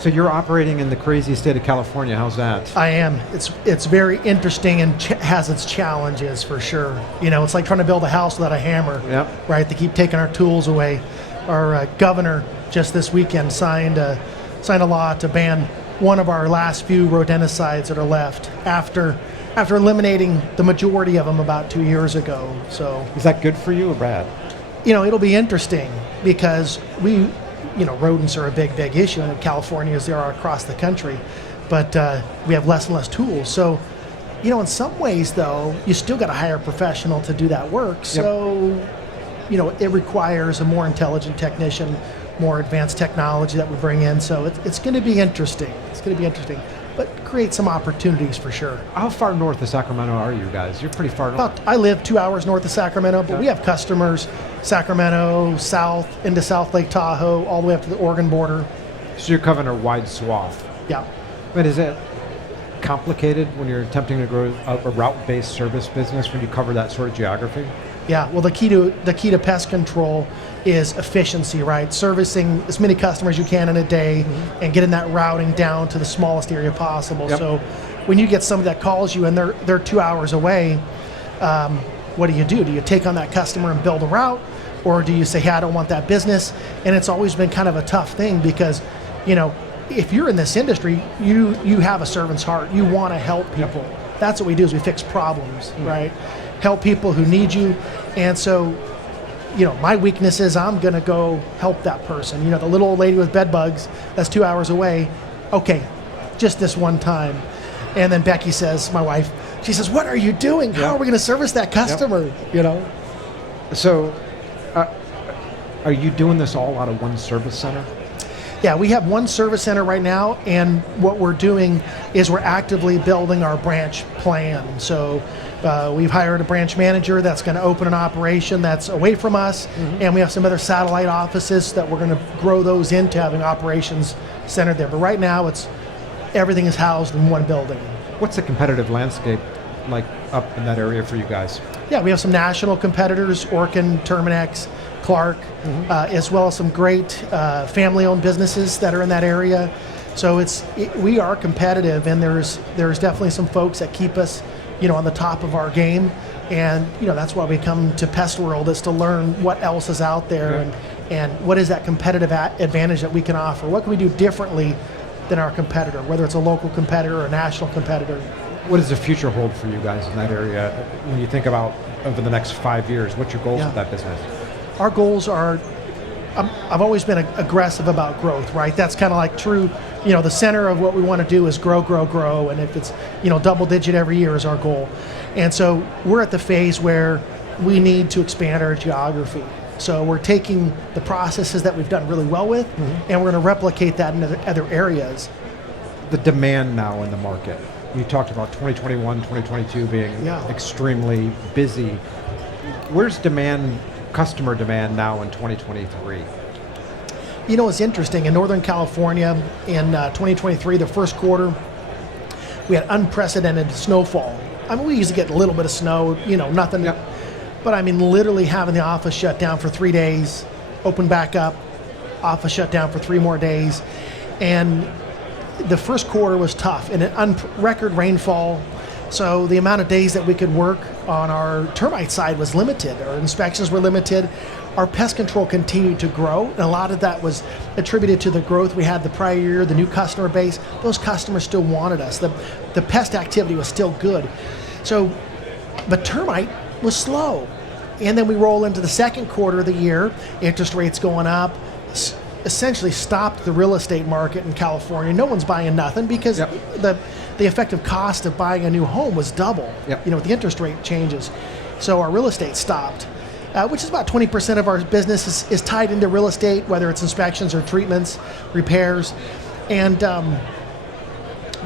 So you're operating in the crazy state of California. How's that? I am. It's very interesting and has its challenges for sure. It's like trying to build a house without a hammer. Yep. Right? They keep taking our tools away. Our governor just this weekend signed a law to ban one of our last few rodenticides that are left after eliminating the majority of them about 2 years ago. So is that good for you or bad? It'll be interesting because rodents are a big issue in California as they are across the country, but we have less and less tools. So, in some ways though, you still got to hire a professional to do that work. So, it requires a more intelligent technician, more advanced technology that we bring in. So it's going to be interesting. But create some opportunities for sure. How far north of Sacramento are you guys? You're pretty far north. I live 2 hours north of Sacramento, but we have customers Sacramento, south into South Lake Tahoe, all the way up to the Oregon border. So you're covering a wide swath. Yeah. But is it complicated when you're attempting to grow a route-based service business when you cover that sort of geography? Yeah, well, the key to pest control is efficiency, right? Servicing as many customers as you can in a day and getting that routing down to the smallest area possible. Yep. So when you get somebody that calls you and they're 2 hours away, what do? Do you take on that customer and build a route, or do you say, hey, I don't want that business? And it's always been kind of a tough thing because, if you're in this industry, you have a servant's heart. You want to help people. Yep. That's what we do, is we fix problems, right? Help people who need you. And so, my weakness is I'm going to go help that person. The little old lady with bed bugs that's 2 hours away. Okay, just this one time. And then Becky says, my wife, she says, what are you doing? How are we going to service that customer? Yep. So are you doing this all out of one service center? Yeah, we have one service center right now, and what we're doing is we're actively building our branch plan. So we've hired a branch manager that's going to open an operation that's away from us, and we have some other satellite offices that we're going to grow those into having operations centered there. But right now, everything is housed in one building. What's the competitive landscape like up in that area for you guys? Yeah, we have some national competitors, Orkin, Terminix, Clark, as well as some great family-owned businesses that are in that area. So we are competitive, and there's definitely some folks that keep us, on the top of our game, and that's why we come to Pest World, is to learn what else is out there, and what is that competitive advantage that we can offer. What can we do differently than our competitor, whether it's a local competitor or a national competitor? What does the future hold for you guys in that area? When you think about over the next 5 years, what's your goals with that business? Our goals are, I've always been aggressive about growth, right? That's kind of like true, the center of what we want to do is grow, and if it's, double digit every year is our goal. And so we're at the phase where we need to expand our geography. So we're taking the processes that we've done really well with, and we're going to replicate that in other areas. The demand now in the market. You talked about 2021, 2022 being extremely busy. Where's customer demand now in 2023? It's interesting. In Northern California in 2023, the first quarter, we had unprecedented snowfall. I mean, we usually get a little bit of snow, nothing. Yep. But I mean, literally having the office shut down for 3 days, open back up, office shut down for 3 more days. And the first quarter was tough, and record rainfall. So the amount of days that we could work on our termite side was limited. Our inspections were limited. Our pest control continued to grow, and a lot of that was attributed to the growth we had the prior year, the new customer base. Those customers still wanted us. The pest activity was still good. So, but termite was slow. And then we roll into the second quarter of the year, interest rates going up, essentially stopped the real estate market in California. No one's buying nothing because the effective cost of buying a new home was double, with the interest rate changes. So our real estate stopped, which is about 20% of our business is tied into real estate, whether it's inspections or treatments, repairs. And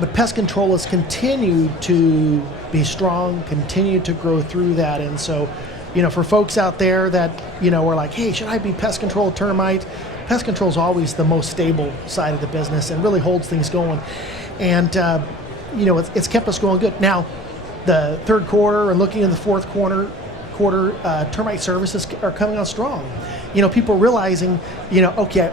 but pest control has continued to be strong, continued to grow through that. And so, for folks out there that, are like, hey, should I be pest control termite? Pest control is always the most stable side of the business and really holds things going. And, it's kept us going good. Now, the third quarter and looking in the fourth quarter, termite services are coming on strong. People realizing, okay,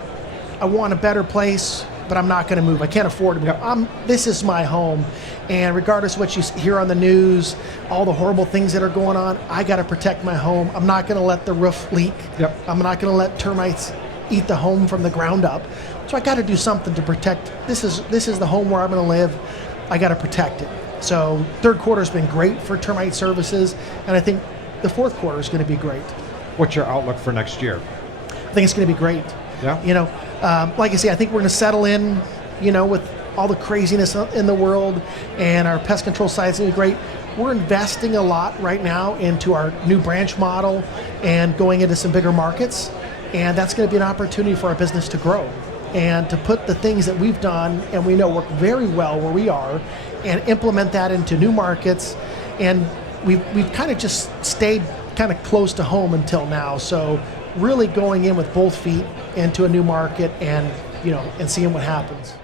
I want a better place but I'm not going to move. I can't afford to move. Yep. This is my home. And regardless of what you hear on the news, all the horrible things that are going on, I got to protect my home. I'm not going to let the roof leak. Yep. I'm not going to let termites eat the home from the ground up. So I got to do something to protect. This is the home where I'm going to live. I got to protect it. So third quarter's been great for termite services, and I think the fourth quarter is going to be great. What's your outlook for next year? I think it's going to be great. Yeah. You know, like I say, I think we're going to settle in, you know, with all the craziness in the world, and our pest control side is going to be great. We're investing a lot right now into our new branch model and going into some bigger markets, and that's going to be an opportunity for our business to grow and to put the things that we've done and we know work very well where we are and implement that into new markets. And we've kind of just stayed kind of close to home until now. So really going in with both feet into a new market and, you know, and seeing what happens.